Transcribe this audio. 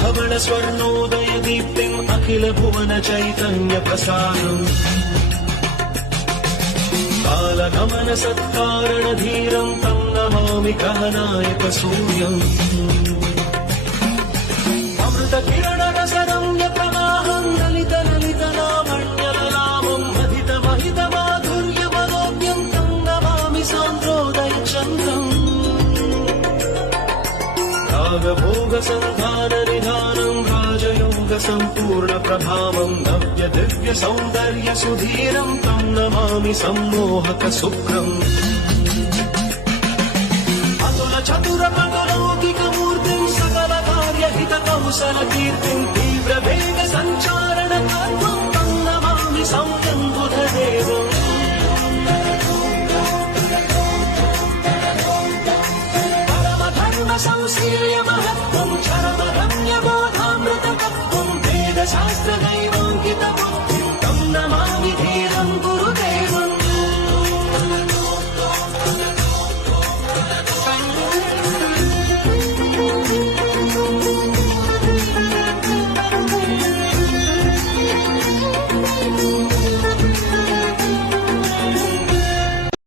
धवल स्वर्णोदय दीप्तिम् अखिल भुवन चैतन्य प्रसारम् कालगमन सत्कारण धीरम् तं नमामि गहनायक सूर्यम् अमृत किरण रसरम्य प्रवाहम् ललित ललित लावण्यललामम् महित महित माधुर्य मनोज्ञम् तं नमामि सान्द्रोदय चन्द्रम् रागभोग सन्धान निधानम् राजयोग सम्पूर्ण प्रभावम् नव्य दिव्य सौन्दर्य सुधीरम् तं नमामि सम्मोहक शुक्रम् अतुल चतुर प्रलौकिक मूर्तिम् सकल कार्य हित कौशल कीर्तिम्